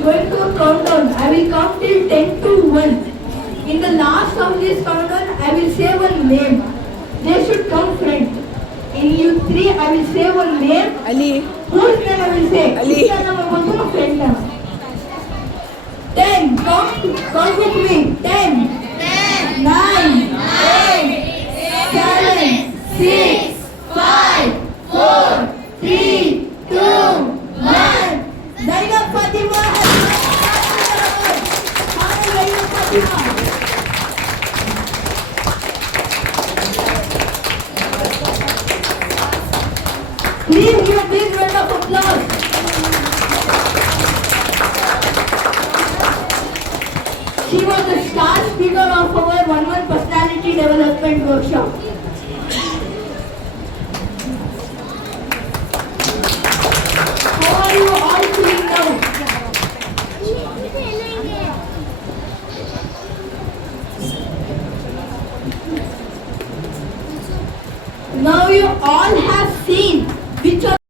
am going to count down. I will count till 10 to 1. In the last of this countdown, I will say one name. They should come front. In you three, I will say one name. Ali. Whose name I will say? Ali. Friend. 10. Count with me. 10. 9. 8. 7. 6. 5. 4. 3. 2. 1. Zainab Fatima has Hi, Zainab Fatima. Please give a big round of applause. She was the star speaker of our 1-1 personality development workshop. How are you all feeling now? Now you all have seen which of